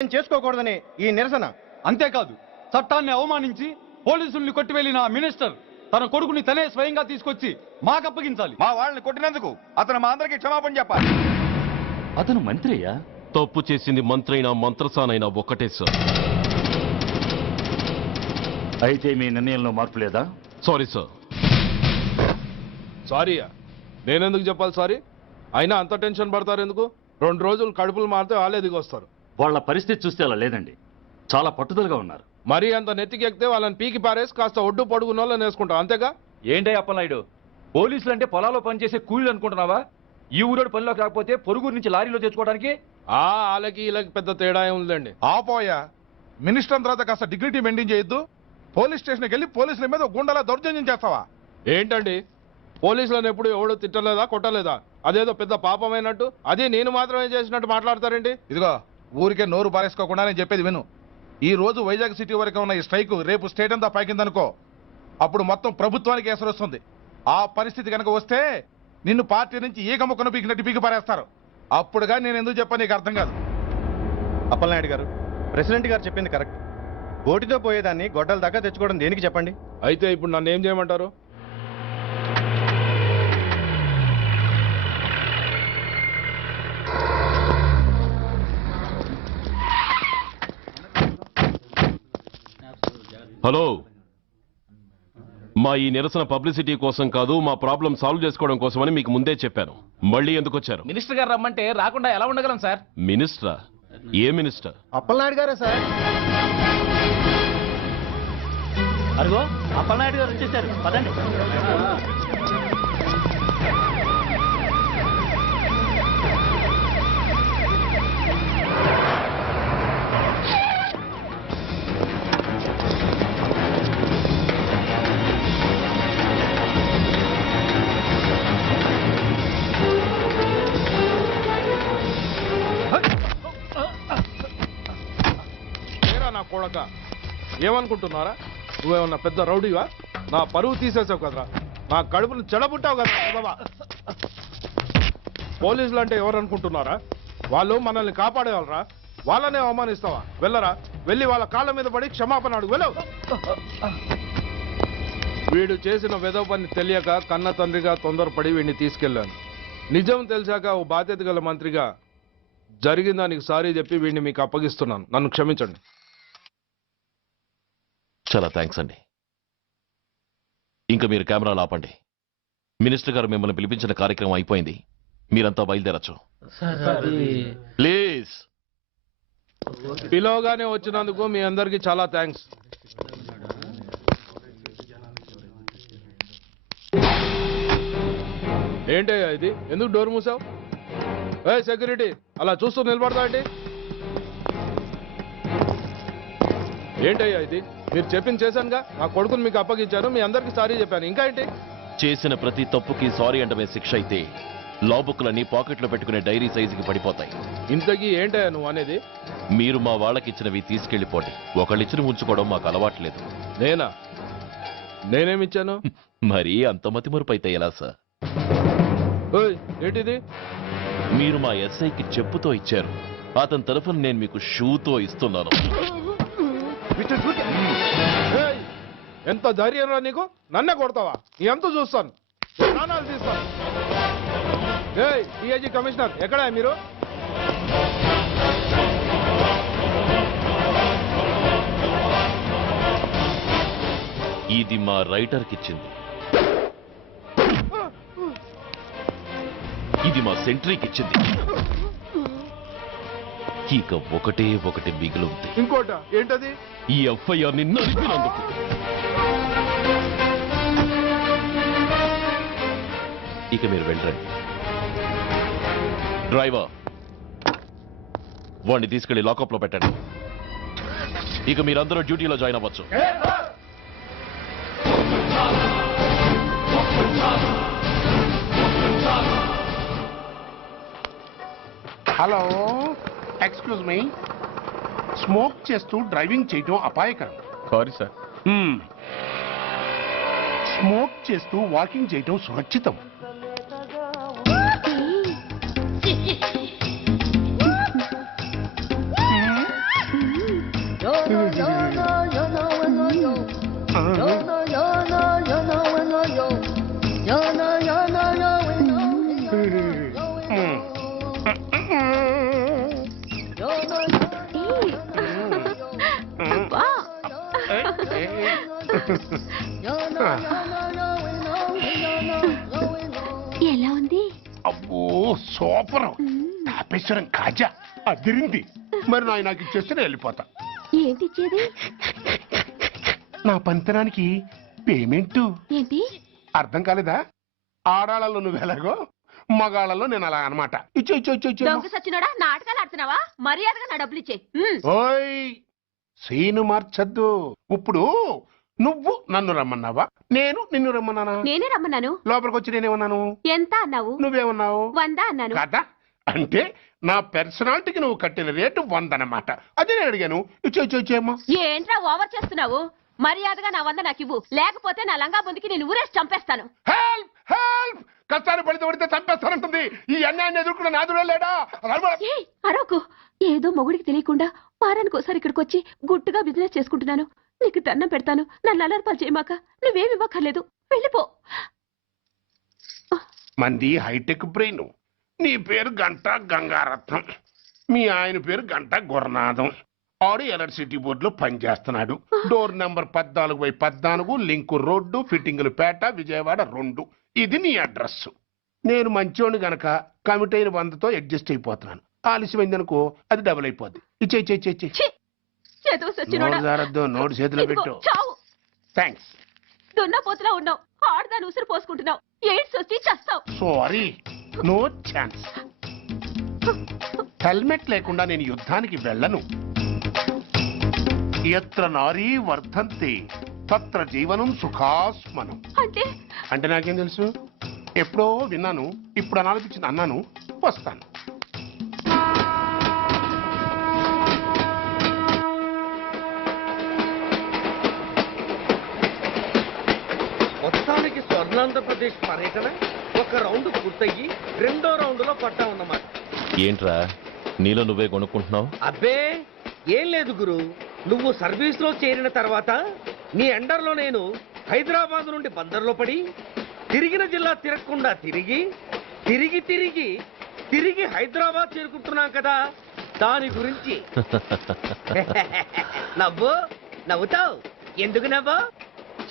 చేసుకోకూడదని ఈ నిరసన. అంతేకాదు, చట్టాన్ని అవమానించి పోలీసుల్ని కొట్టివెళ్లిన మినిస్టర్ తన కొడుకుని తనే స్వయంగా తీసుకొచ్చి మాకప్పగించాలి. మా వాళ్ళని కొట్టినందుకు అతను మా అందరికి క్షమాపణ చెప్పాలి. అతను మంత్రి అయ్యా. తప్పు చేసింది మంత్రైనా మంత్రసానైనా ఒకటే సార్. అయితే మీ నిర్ణయంలో మార్పు లేదా? Sorry sir. సారీయా? నేనెందుకు చెప్పాలి సారీ? అయినా అంత టెన్షన్ పడతారు ఎందుకు? 2 రోజులు కడుపులు మారితే వాళ్ళే దిగొస్తారు. వాళ్ళ పరిస్థితి చూస్తే అలా లేదండి, చాలా పట్టుదలగా ఉన్నారు. మరీ అంత నెత్తికెక్కితే వాళ్ళని పీకి పారేసి కాస్త ఒడ్డు పొడుగున్న వాళ్ళని వేసుకుంటాం, అంతేగా? ఏంటే అప్పలనాయుడు, పోలీసులు అంటే పొలాల్లో పనిచేసే కూలీలు అనుకుంటున్నావా? ఈ ఊరోడు పనిలోకి రాకపోతే పొరుగురు నుంచి లారీలో తెచ్చుకోవడానికి వాళ్ళకి వీళ్ళకి పెద్ద తేడా ఉందండి. ఆపోయా, మినిస్టర్ తర్వాత కాస్త డిగ్నిటీ మెయింటైన్ చేయొద్దు. పోలీస్ స్టేషన్కి వెళ్ళి పోలీసుల మీద గుండాల దౌర్జన్యం చేస్తావా? ఏంటండి, పోలీసులను ఎప్పుడు ఎవడు తిట్టలేదా కొట్టలేదా? అదేదో పెద్ద పాపమైనట్టు, అదే నేను మాత్రమే చేసినట్టు మాట్లాడతారేంటి? ఇదిగో, ఊరికే నోరు పారేసుకోకుండా నేను చెప్పేది విను. ఈ రోజు వైజాగ్ సిటీ వరకు ఉన్న ఈ స్ట్రైక్ రేపు స్టేట్ అంతా పైకిందనుకో, అప్పుడు మొత్తం ప్రభుత్వానికి ఎసరు వస్తుంది. ఆ పరిస్థితి కనుక వస్తే నిన్ను పార్టీ నుంచి ఈగ ముక్కను పీకినట్టు పీకి పారేస్తారు. అప్పుడుగా నేను ఎందుకు చెప్పాను నీకు అర్థం కాదు. అప్పలనాయుడు గారు, ప్రెసిడెంట్ గారు చెప్పింది కరెక్ట్. గోటితో పోయేదాన్ని గొడ్డల దాకా తెచ్చుకోవడం దేనికి చెప్పండి? అయితే ఇప్పుడు నన్ను ఏం చేయమంటారు? హలో, మా ఈ నిరసన పబ్లిసిటీ కోసం కాదు, మా ప్రాబ్లం సాల్వ్ చేసుకోవడం కోసమని మీకు ముందే చెప్పాను. మళ్ళీ ఎందుకు వచ్చారు? మినిస్టర్ గారు రమ్మంటే రాకుండా ఎలా ఉండగలం సార్? మినిస్టరా? ఏ మినిస్టర్? అప్పలనాయుడు గారే సార్. అదిగో అప్పలనాయుడు గారు వచ్చేసారు, పదండి. నా కొడక, ఏమనుకుంటున్నారా? నువ్వేమన్నా పెద్ద రౌడీవా? నా పరువు తీసేసావు కదరా, నా కడుపును చెడబుట్టావు కదా. పోలీసులు అంటే ఎవరు అనుకుంటున్నారా? వాళ్ళు మనల్ని కాపాడేవాళ్ళరా? వాళ్ళనే అవమానిస్తావా? వెళ్ళరా, వెళ్ళి వాళ్ళ కాళ్ళ మీద పడి క్షమాపణ అడుగు, వెళ్ళవు. వీడు చేసిన వెధవ పని తెలియక కన్న తండ్రిగా తొందరపడి వీడిని తీసుకెళ్లాను. నిజం తెలిసాక ఓ బాధ్యత గల మంత్రిగా జరిగిన దానికి సారీ చెప్పి వీడిని మీకు అప్పగిస్తున్నాను. నన్ను క్షమించండి. చాలా థ్యాంక్స్ అండి. ఇంకా మీరు కెమెరాలు ఆపండి. మినిస్టర్ గారు మిమ్మల్ని పిలిపించిన కార్యక్రమం అయిపోయింది, మీరంతా బయలుదేరచ్చు ప్లీజ్. పిలవగానే వచ్చినందుకు మీ అందరికీ చాలా థ్యాంక్స్. ఏంటయ్యా ఇది? ఎందుకు డోర్ మూసావు? ఏ సెక్యూరిటీ, అలా చూస్తూ నిలబడతా ఏంటి? ఏంటయ్యా ఇది? మీరు చెప్పింది చేశానుగా, నా కొడుకుని మీకు అప్పగించాను, మీ అందరికీ సారీ చెప్పాను, ఇంకా ఏంటి? చేసిన ప్రతి తప్పుకి సారీ అంటమే శిక్ష అయితే లా బుక్లన్నీ పాకెట్లో పెట్టుకునే డైరీ సైజుకి పడిపోతాయి. ఇంతకీ ఏంటయ్యా నువ్వు అనేది? మీరు మా వాళ్ళకిచ్చినవి తీసుకెళ్లిపోండి. ఒకళ్ళిచ్చిన ఉంచుకోవడం మాకు అలవాట్లేదు. నేనా? నేనేమిచ్చాను? మరీ అంత మతిమరుపు అయితే ఎలా సార్? ఓయ్, ఏంటిది? మీరు మా ఎస్ఐకి చెప్పుతో ఇచ్చారు, అతని తరఫున నేను మీకు షూతో ఇస్తున్నాను. ఏయ్, ఎంత ధైర్యం రా నీకు? నన్నే కొడతావా? నీ ఎంత చూస్తాను, ప్రాణాలు తీస్తాను. ఏయ్ డిఐజీ కమిషనర్, ఎక్కడా మీరు? ఇది మా రైటర్కి ఇచ్చింది, ఇది మా సెంట్రీకి ఇచ్చింది. ఇక ఒకటి మిగిలి ఉంది. ఇంకోట ఏంటది? ఈ ఎఫ్ఐఆర్ ని నడిపినందుకు. ఇక మీరు వెళ్ళండి. డ్రైవర్, వాడిని తీసుకెళ్లి లాకప్ లో పెట్టండి. ఇక మీరందరూ డ్యూటీలో జాయిన్ అవ్వచ్చు. Hello, excuse me. స్మోక్ చేస్తూ డ్రైవింగ్ చేయటం అపాయకరం. Sorry sir. స్మోక్ చేస్తూ వాకింగ్ చేయటం సురక్షితం. అబ్బా. ఎలా ఉంది? అబ్బో సూపర్. తాపేశ్వరం కాజా అదిరింది. మరి నాకు ఇచ్చేస్తే నేను వెళ్ళిపోతా. ఏంటి ఇచ్చేది? నా పంతనానికి పేమెంట్. ఏంటి అర్థం కాలేదా? ఆడాళ్ళలో నువ్వు ఎలాగో మగాళ్ళలో నేను అలా అనమాట. ఇచ్చో ఇచ్చో ఇచ్చో ఇచ్చో. దొంగ సచ్చినోడా, నాటకాలు ఆడుతున్నావా? మర్యాదగా నా డబ్బులు ఇచ్చే. ఓయ్ సీను మార్చద్దు. ఇప్పుడు నువ్వు నన్ను రమ్మన్నావా, నేను నిన్ను రమ్మన్నానా? నేనే రమ్మన్నాను. లోపలికి వచ్చి నేనేమన్నాను? ఎంత అన్నావు? నువ్వేమన్నావు? 100 అన్నాను. కదా అంటే నా పర్సనాలిటీకి నువ్వు కట్టిన రేటు 100 అన్నమాట. అదే నేను అడిగాను. ఇచ్చో ఇచ్చో ఇచ్చేమ్మా. ఏంట్రా ఓవర్ చేస్తున్నావు? మర్యాదగా నా 100 నాకు ఇవ్వు, లేకపోతే నా లంగా ముందుకి నేను ఊరేసి చంపేస్తాను. Help help. కష్టాన్ని పడితే చంపేస్తానంటుంది. ఈ అన్యాయాన్ని ఎదుర్కొన్న నాదుడే లేడా? ఏయ్, అరవకు. ఏదో మొగుడికి తెలియకుండా వారానికి ఒకసారి ఇక్కడికి వచ్చి గుట్టుగా బిజినెస్ చేసుకుంటున్నాను. నీకు దండం పెడతాను, నన్ను అలర్పాలు చేయమాక. నువ్వేమి ఇవ్వక్కర్లేదు, వెళ్ళిపో. మంది హైటెక్ బ్రెయిన్. నీ పేరు గంట గంగారత్నం, మీ ఆయన పేరు గంట గురనాథం. ఆడు ఎలక్ట్రిసిటీ బోర్డులో పనిచేస్తున్నాడు. డోర్ నెంబర్ 14/14, లింకు రోడ్డు, ఫిట్టింగులు పేట, విజయవాడ 2. ఇది నీ అడ్రస్. నేను మంచోడు గనక కమిట్ అయిన 100తో అడ్జస్ట్ అయిపోతున్నాను. ఆలస్యమైందనుకో అది డబుల్ అయిపోద్ది. ఇచ్చే ఇచ్చే ఇచ్చే ఇచ్చే. చేతులు సచ్చినోడా. నోటు జారద్దు, నోటు చేతిలో ఇదిగో, పెట్టు. చావు. థ్యాంక్స్. దున్నపోతులా ఉన్నావు, ఆడదాని ఉసురు పోసుకుంటున్నావు. ఎయిడ్స్ వచ్చి చస్తావు. Sorry, no chance. హెల్మెట్ లేకుండా నేను యుద్ధానికి వెళ్ళను. ఎత్ర నారీ వర్ధంతి తత్ర జీవనం సుఖాస్మనం. అంటే నాకేం తెలుసు? ఎప్పుడో విన్నాను, ఇప్పుడు అనాలనిపించింది అన్నాను. వస్తాను. మొత్తానికి స్వర్ణాంధ్రప్రదేశ్ పర్యటన ఒక రౌండ్ పూర్తయ్యి 2వ రౌండ్లో పడ్డామన్నమాట. ఏంట్రా నీలో నువ్వే కొనుక్కుంటున్నావు? అబ్బే ఏం లేదు గురు. నువ్వు సర్వీస్ లో చేరిన తర్వాత నీ అండర్లో నేను హైదరాబాద్ నుండి బందర్లో పడి తిరిగిన జిల్లా తిరగకుండా తిరిగి తిరిగి తిరిగి తిరిగి హైదరాబాద్ చేరుకుంటున్నాం కదా, దాని గురించి. నవ్వు నవ్వుతావు ఎందుకు నవ్వు?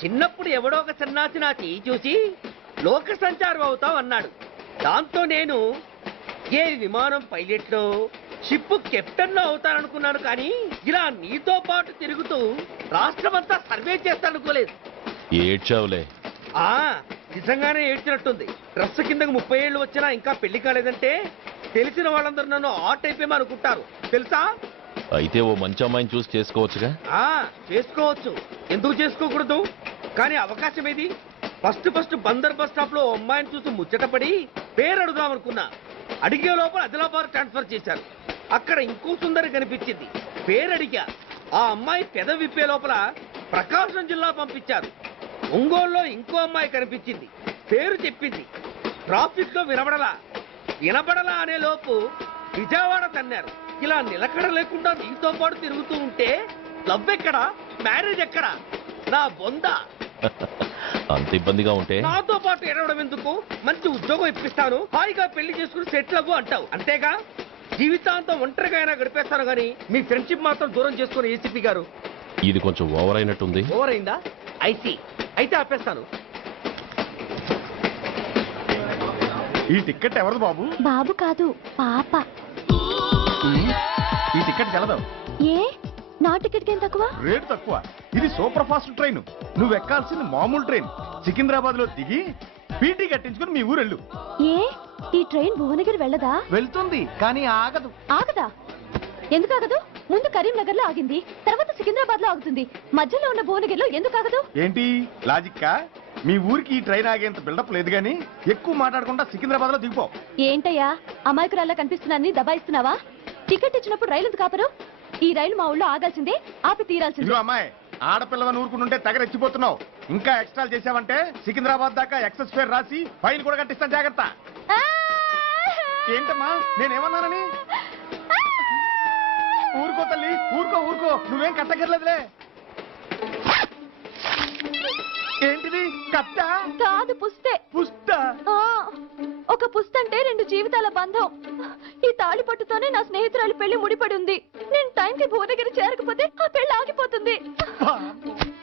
చిన్నప్పుడు ఎవడో ఒక సన్నాసి నా చేయి చూసి లోక సంచారం అవుతావు అన్నాడు. దాంతో నేను ఏ విమానం పైలట్లో షిప్ కెప్టెన్ అవుతాననుకున్నాను. కానీ ఇలా నీతో పాటు తిరుగుతూ రాష్ట్రమంతా సర్వే చేస్తాననుకోలేదు. ఏడ్చావులే. నిజంగానే ఏడ్చినట్టుంది. డ్రెస్ కిందకు 30 ఏళ్ళు వచ్చినా ఇంకా పెళ్లి కాలేదంటే తెలిసిన వాళ్ళందరూ నన్ను ఆ టైపేమో అనుకుంటారు తెలుసా? అయితే ఓ మంచి అమ్మాయిని చూసి చేసుకోవచ్చుగా. చేసుకోవచ్చు, ఎందుకు చేసుకోకూడదు? కానీ అవకాశం ఏది? ఫస్ట్ బందర్ బస్ స్టాప్ లో అమ్మాయిని చూసి ముచ్చటపడి పేరు అడుగుదామనుకున్నా. అడిగే లోపల ఆదిలాబాద్ ట్రాన్స్ఫర్ చేశారు. అక్కడ ఇంకో సుందరి కనిపించింది, పేరు అడిగా. ఆ అమ్మాయి పెద విప్పే లోపల ప్రకాశం జిల్లా పంపించారు. ఒంగోలులో ఇంకో అమ్మాయి కనిపించింది, పేరు చెప్పింది. ట్రాఫిక్ లో వినబడలా అనే లోపు విజయవాడ తన్నారు. ఇలా నిలకడ లేకుండా నీతో పాటు తిరుగుతూ ఉంటే లవ్ ఎక్కడా, మ్యారేజ్ ఎక్కడా? నా బొంద. అంత ఇబ్బందిగా ఉంటే నాతో పాటు ఎడవడం ఎందుకు? మంచి ఉద్యోగం ఇప్పిస్తాను, హాయిగా పెళ్లి చేసుకుని సెటిల్ అవ్వు అంటావు అంతేగా. జీవితాంతం ఒంటరిగా అయినా గడిపేస్తాను గానీ మీ ఫ్రెండ్షిప్ మాత్రం దూరం చేసుకుని ఏసీపీ గారు. ఇది కొంచెం ఓవర్ అయినట్టుంది. ఓవర్ అయిందా? ఐసీ అయితే ఆపేస్తాను. ఈ టికెట్ ఎవరిది బాబు? బాబు కాదు, పాప. ఈ టికెట్ గలదు. ఏ నా టికెట్ ఏం తక్కువ? రేటు తక్కువ. ఇది సూపర్ ఫాస్ట్ ట్రైన్. నువ్వు ఎక్కాల్సింది మామూలు ట్రైన్. సికింద్రాబాద్ లో దిగి పీటీ కట్టించుకుని మీ ఊరెళ్ళు. ఏ ఈ ట్రైన్ భువనగిరి వెళ్ళదా? వెళ్తుంది కానీ ఆగదు. ఆగదా? ఎందుకు ఆగదు? ముందు కరీంనగర్ లో ఆగింది, తర్వాత సికింద్రాబాద్ లో ఆగుతుంది. మధ్యలో ఉన్న భువనగిరిలో ఎందుకు ఆగదు? ఏంటి లాజిక్కా? మీ ఊరికి ఈ ట్రైన్ ఆగేంత బిల్డప్ లేదు గానీ ఎక్కువ మాట్లాడకుండా సికింద్రాబాద్ లో దిగిపో. ఏంటయ్యా అమాయకురాల్లా కనిపిస్తున్నానని దబాయిస్తున్నావా? టికెట్ ఇచ్చినప్పుడు రైలు ఎందుకు ఆపరు? ఈ రైలు మా ఊళ్ళో ఆగాల్సిందే, ఆపి తీరాల్సిందే. ఇదిగో అమ్మాయి, ఆడపిల్లవని ఊరుకుంటుంటే తెగరెచ్చిపోతున్నావు. ఇంకా ఎక్స్ట్రాలు చేసావంటే సికింద్రాబాద్ దాకా ఎక్సెస్ ఫేర్ రాసి ఫైన్ కూడా కట్టిస్తాను, జాగ్రత్త. ఏంటమ్మా నేనేమన్నానని? ఊరుకో తల్లి, ఊరుకో ఊరుకో, నువ్వేం కట్టగర్లేదులే. ఏంటిది? కట్ట కాదు, పుస్తే. పుస్త. ఒక పుస్తంటే 2 జీవితాల బంధం. ఈ తాళి పట్టుతోనే నా స్నేహితురాలి పెళ్లి ముడిపడి ఉంది. నేను టైంకి భువనగిరి చేరకపోతే ఆ పెళ్లి ఆగిపోతుంది.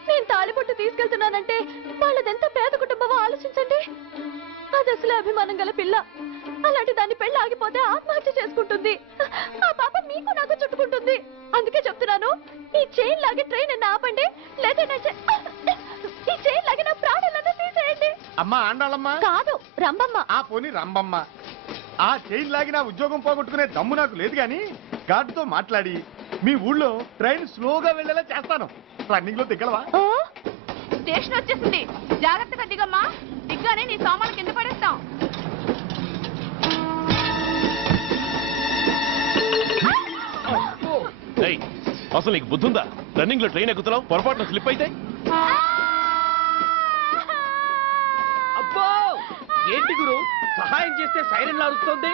నేను తాళిపట్టు తీసుకెళ్తున్నానంటే వాళ్ళదెంత పేద కుటుంబమో ఆలోచించండి. అది అసలు అభిమానం గల పిల్ల. అలాంటి దాన్ని పెళ్లి ఆగిపోతే ఆత్మహత్య చేసుకుంటుంది. ఆ పాప మీకు నాకు చుట్టుకుంటుంది. అందుకే చెప్తున్నాను, ఈ చైన్ లాగే ట్రైన్ అన్న ఆపండి, లేదా ఈ చైన్ లాగే నా ప్రాణాలన్నా తీసేయండి. అమ్మా ఆండాళ్ళమ్మ కాదు, రంబమ్మ. ఆ పోని రంబమ్మ. ఆ చైన్ లాగి నా ఉద్యోగం పోగొట్టుకునే దమ్ము నాకు లేదు గాని గార్డుతో మాట్లాడి మీ ఊళ్ళో ట్రైన్ స్లోగా వెళ్ళేలా చేస్తాను. రన్నింగ్ లో దిగలవా? స్టేషన్ వచ్చేసింది, జాగ్రత్తగా దిగమ్మా. దిగ్గానే నీ సామాన్లు కింద పడేస్తాం. ఏయ్, అసలు నీకు బుద్ధుందా? రన్నింగ్ లో ట్రైన్ ఎక్కుతున్నావు, పొరపాటున స్లిప్ అయితే అబ్బో ఏంటి గురు సహాయం చేస్తే సైరన్ లారుస్తుంది?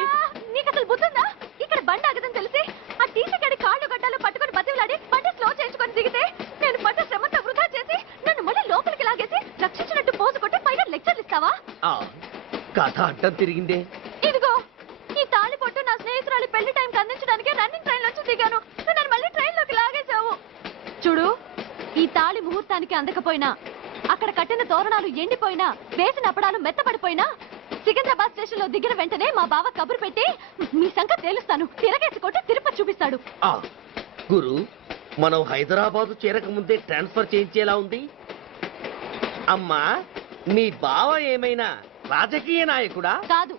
నీకు అసలు బుద్ధుందా? ఇక్కడ బండి ఆగదని తెలిసి ఆ టీసీ గడి కాళ్ళు గడ్డాలు పట్టుకొని బతిలాడి బండి స్లో చేసుకొని దిగితే నేను పడ్డ శ్రమంతా వృధా చేసి నన్ను మళ్ళీ లోపలికి లాగేసి రక్షించినట్టు పోజు కొట్టి పైగా లెక్చర్లు ఇస్తావా? కథ అడ్డం తిరిగిందే. ఇదిగో ఈ తాళి పొట్టు నా స్నేహితురాలి పెళ్లి టైంకి అందించడానికి రన్నింగ్ ట్రైన్ నుంచి దిగాను. నన్ను మళ్ళీ ట్రైన్ లోకి లాగేశావు. చూడు, ఈ తాళి ముహూర్తానికి అందకపోయినా, అక్కడ కట్టిన తోరణాలు ఎండిపోయినా, వేసిన అప్పడాలు మెత్తపడిపోయినా, సికింద్రాబాద్ స్టేషన్ లో దిగిన వెంటనే మా బావ కబురు పెట్టి మీ సంగతి తేలుస్తాను, తిరగేసి కొట్టి తిరుపతి చూపిస్తాడు. గురు, మనం హైదరాబాద్ చేరక ముందే ట్రాన్స్ఫర్ చేయించేలా ఉంది. అమ్మా, మీ బావ ఏమైనా రాజకీయ నాయకుడా? కాదు,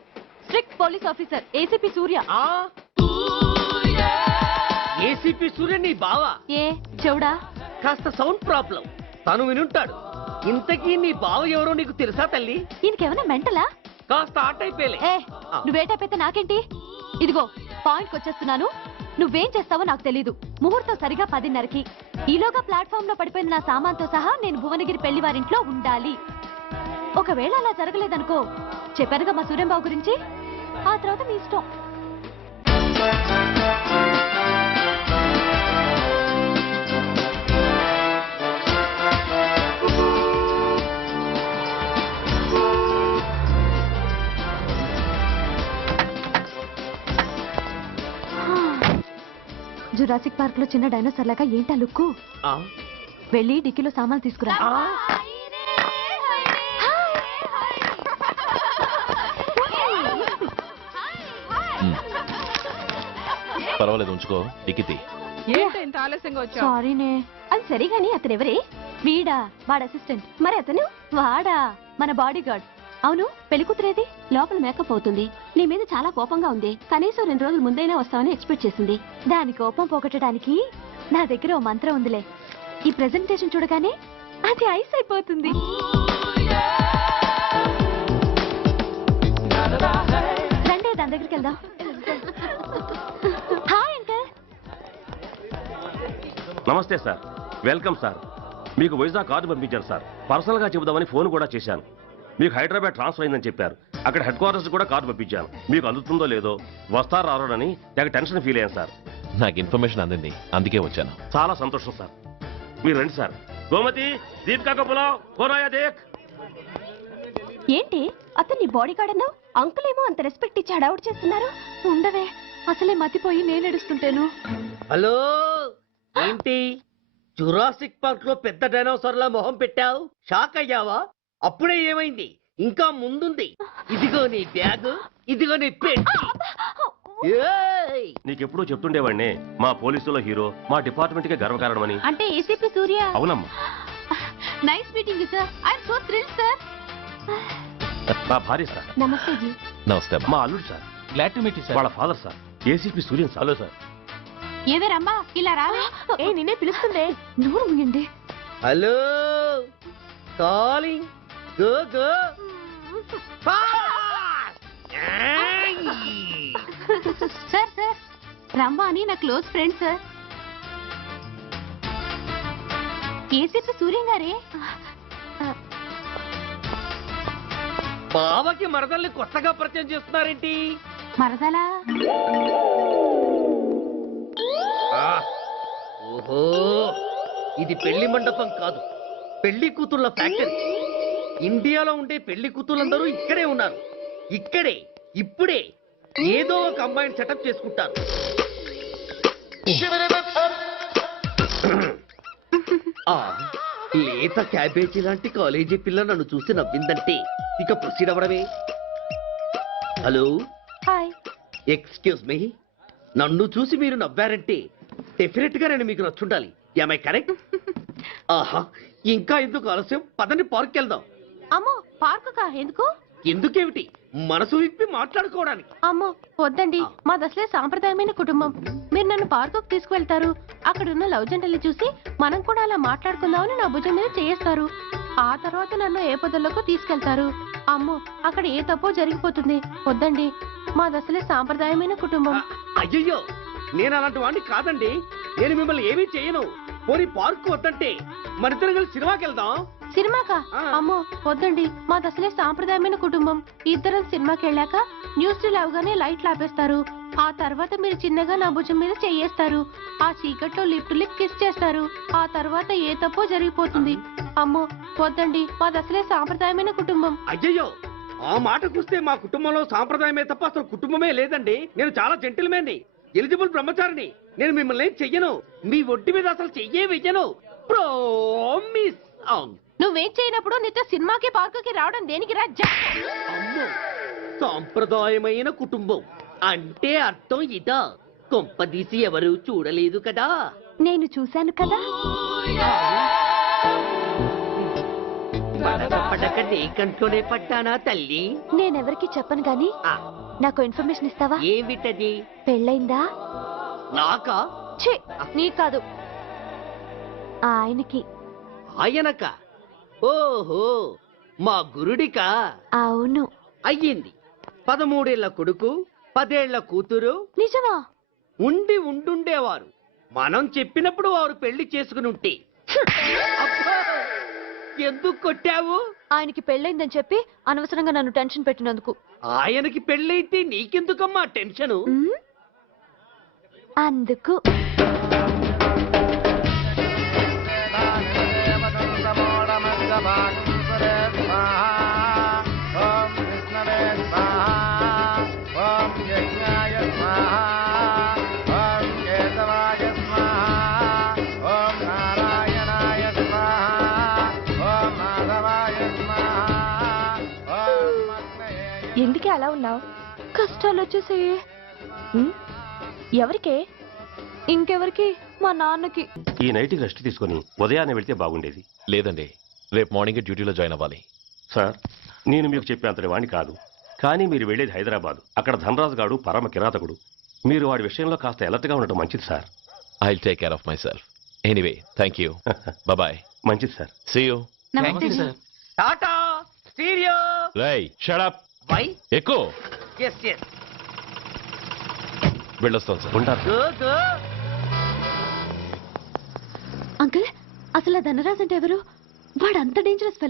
స్ట్రిక్ట్ పోలీస్ ఆఫీసర్, ఏసీపీ సూర్య. ఏసీపీ సూర్య నీ బావ? ఏ చెవుడా? కాస్త సౌండ్ ప్రాబ్లం, తను వినుంటాడు. ఇంతకీ నీ బావ ఎవరో నీకు తెలుసా తల్లి? ఈయనకేమైనా మెంటలా? కాస్త ఆటైపోయలే. నువ్వేటైపోతే నాకేంటి? ఇదిగో పాయింట్కి వచ్చేస్తున్నాను. నువ్వేం చేస్తావో నాకు తెలీదు. ముహూర్తం సరిగా 10:30కి. ఈలోగా ప్లాట్ఫామ్ లో పడిపోయిన నా సామాన్తో సహా నేను భువనగిరి పెళ్లి వారింట్లో ఉండాలి. ఒకవేళ అలా జరగలేదనుకో, చెప్పానుగా మా సూర్యంబాబు గురించి, ఆ తర్వాత మీ ఇష్టం. జురాసిక్ పార్క్ లో చిన్న డైనోసార్ లాగా ఏంటా లుక్కు? వెళ్ళి డిక్కీలో సామాన్లు తీసుకురా. పర్వాలేదు, ఉంచుకో. టిక్కితి. సారీనే. అది సరిగాని అతనెవరే? వీడా, వాడు అసిస్టెంట్. మరి అతను? వాడా, మన బాడీ గార్డ్. అవును, పెళ్లి కూతురేది? లోపల మేకప్ అవుతుంది. నీ మీద చాలా కోపంగా ఉంది. కనీసం 2 రోజుల ముందైనా వస్తామని ఎక్స్పెక్ట్ చేసింది. దాని కోపం పోగొట్టడానికి నా దగ్గర ఓ మంత్రం ఉందిలే. ఈ ప్రెజెంటేషన్ చూడగానే అది ఐస్ అయిపోతుంది. రండి, దాని దగ్గరికి వెళ్దాం. Hi uncle. నమస్తే సార్, వెల్కమ్ సార్. మీకు వైజాగ్ కార్డు పంపించారు సార్. పర్సనల్ గా చెబుదామని ఫోన్ కూడా చేశాను. మీకు హైదరాబాద్ ట్రాన్స్ఫర్ అయిందని చెప్పారు. అక్కడ హెడ్ క్వార్టర్స్ కూడా కార్డు పంపించాను. మీకు అందుతుందో లేదో, వస్తారో రారోనని తెగ టెన్షన్ ఫీల్ అయ్యాను సార్. నాకు ఇన్ఫర్మేషన్ అందింది, అందుకే వచ్చాను. చాలా సంతోషం సార్. మీరు రండి సార్. గోమతి, దీపికా కపులావ్, కోరాయా దేక్. ఏంటి అతన్ని బాడీ గార్డ్ అన్నావు? అంకుల్ ఏమో అంత రెస్పెక్ట్ ఇచ్చి హడావుడు చేస్తున్నారు. ఉండవే, అసలే మతిపోయి నేను ఎడుస్తుంటేను. హలో, ఏంటి జురాసిక్ పార్క్ లో పెద్ద డైనోసార్ లా మొహం పెట్టావు? షాక్ అయ్యావా? అప్పుడే ఏమైంది? ఇంకా ముందుంది. ఇదిగో నీ బ్యాగ్, ఇదిగో నీ పెట్టి. నీకెప్పుడు చెప్తుండేవాడిని, మా పోలీసులో హీరో, మా డిపార్ట్మెంట్ కే గర్వకారణమని. అంటే ఏసీపీ సూర్య? అవునమ్మా. Nice meeting sir. I am so thrilled sir. మా భార్య సార్. నమస్తే జీ. నమస్తే. మా అల్లుడు sir. Glad to meet you sir. వాళ్ళ father sir, ACP Suryan sir. Hello sir. ఏవేరమ్మా ఇలా రావే? ఏ నిన్నే పిలుస్తుందే. నోరు మూయండి. Hello, calling. Go go. Sir sir, రమ్మ అని నా close friend sir. ACP Suryam గారే. బావకి మరదల్ని కొత్తగా పరిచయం చేస్తున్నారేంటి? మరదలా? ఓహో, ఇది పెళ్లి మండపం కాదు, పెళ్లి కూతుళ్ళ ఫ్యాక్టరీ. ఇండియాలో ఉండే పెళ్లి కూతుళ్ళందరూ ఇక్కడే ఉన్నారు. ఇక్కడే ఇప్పుడే ఏదో ఒక అమ్మాయిని సెటప్ చేసుకుంటాను. ఆ, లేత క్యాబేజీ లాంటి కాలేజీ పిల్ల నన్ను చూసి నవ్విందంటే ఇక ప్రొసీడ్ అవ్వడమే. Hello, hi. ఎక్స్క్యూజ్ మీ, నన్ను చూసి మీరు నవ్వారంటే డెఫినెట్ గా నేను మీకు నచ్చుండాలి. I correct? ఆహా, ఇంకా ఎందుకు ఆలస్యం? పదండి పార్క్ వెళ్దాం. అమ్మో పార్కు కా ఎందుకు? ఎందుకేమిటి, మనసు విప్పి మాట్లాడుకోవడానికి. అమ్మో వద్దండి, మాది అసలే సాంప్రదాయమైన కుటుంబం. మీరు నన్ను పార్కుకు తీసుకువెళ్తారు, అక్కడ ఉన్న లవ్ జంటలు చూసి మనం కూడా అలా మాట్లాడుకుందామని నా భుజం మీద చేస్తారు. ఆ తర్వాత నన్ను ఏ పొదల్లోకి తీసుకెళ్తారు. అమ్మో అక్కడ ఏ తప్పో జరిగిపోతుంది. వద్దండి, మాది అసలే సాంప్రదాయమైన కుటుంబం. అయ్యయ్యో, నేను అలాంటి వాడిని కాదండి. నేను మిమ్మల్ని ఏమీ చేయను. పోనీ పార్క్ వద్దంటే మరిద్దరం కలిసి సినిమాకి వెళ్దాం. సినిమాకా? అమ్మో వద్దండి, మాది అసలే సాంప్రదాయమైన కుటుంబం. ఇద్దరం సినిమాకి వెళ్ళాక న్యూస్ అవగానే లైట్లు ఆపేస్తారు. ఆ తర్వాత మీరు చిన్నగా నా భుజం మీద చెయ్యేస్తారు. ఆ చీకట్లో లిప్ కిస్ చేస్తారు. ఆ తర్వాత ఏ తప్పో జరిగిపోతుంది. అమ్మో వద్దండి, మాది అసలే సాంప్రదాయమైన కుటుంబం. అయ్యయ్యో, ఆ మాటకొస్తే మా కుటుంబంలో సాంప్రదాయమే తప్ప అసలు కుటుంబమే లేదండి. నేను చాలా జెంటిల్మెన్ని, ఎలిజిబుల్ బ్రహ్మచారిని. నేను మిమ్మల్ని ఏం చెయ్యను. మీ ఒంటి మీద అసలు చెయ్యే వెయ్యను. ప్రామిస్. నువ్వేం చేయనప్పుడు నీతో సినిమాకి పార్కుకి రావడం దేనికి రా? అమ్మో, సాంప్రదాయమైన కుటుంబం అంటే అర్థం ఇదా? కొంపదీసి ఎవరు చూడలేదు కదా? నేను చూశాను కదా. పడక నీ కంట్లోనే పడ్డానా తల్లి? నేనెవరికి చెప్పను గాని నాకు ఇన్ఫర్మేషన్ ఇస్తావా? ఏమిటది? పెళ్ళైందా? నాకా? ఛీ, నీ కాదు, ఆయనకి. ఆయనక? ఓహో, మా గురుడికా? అవును. అయ్యింది. 13 ఏళ్ల కొడుకు, 10 ఏళ్ల కూతురు. నిజమా? ఉండుండేవారు. మనం చెప్పినప్పుడు వారు పెళ్లి చేసుకుని ఉంటే. అబ్బా! ఎందుకు కొట్టావు? ఆయనకి పెళ్ళైందని చెప్పి అనవసరంగా నన్ను టెన్షన్ పెట్టినందుకు. ఆయనకి పెళ్ళైతే నీకెందుకమ్మా టెన్షను? అందుకు. ఎందుకే అలా ఉన్నావు? కష్టాలు వచ్చేసాయి. ఎవరికే? ఇంకెవరికి? మా నాన్నకి. ఈ నైట్ రెస్ట్ తీసుకొని ఉదయాన్నే వెళ్తే బాగుండేది. లేదండి, రేపు మార్నింగ్ డ్యూటీలో జాయిన్ అవ్వాలి. సార్, నేను మీకు చెప్పేంతటి వాణ్ణి కాదు, కానీ మీరు వెళ్ళేది హైదరాబాద్. అక్కడ ధనరాజు గాడు పరమ కిరాతకుడు. మీరు వాడి విషయంలో కాస్త అలర్ట్గా ఉండటం మంచిది sir. I will take care of myself. Anyway, thank you. Bye. మంచిది sir. See you. Tata stereo. రేయ్, షట్ అప్. వై? ఎక్కు. yes yes. వెళ్ళొస్తాను సార్. ఉంటారు. go go. అంకుల్, అసలు ధనరాజ్ అంటే ఎవరు? వాడు అంత డేంజరస్ ఫెలో.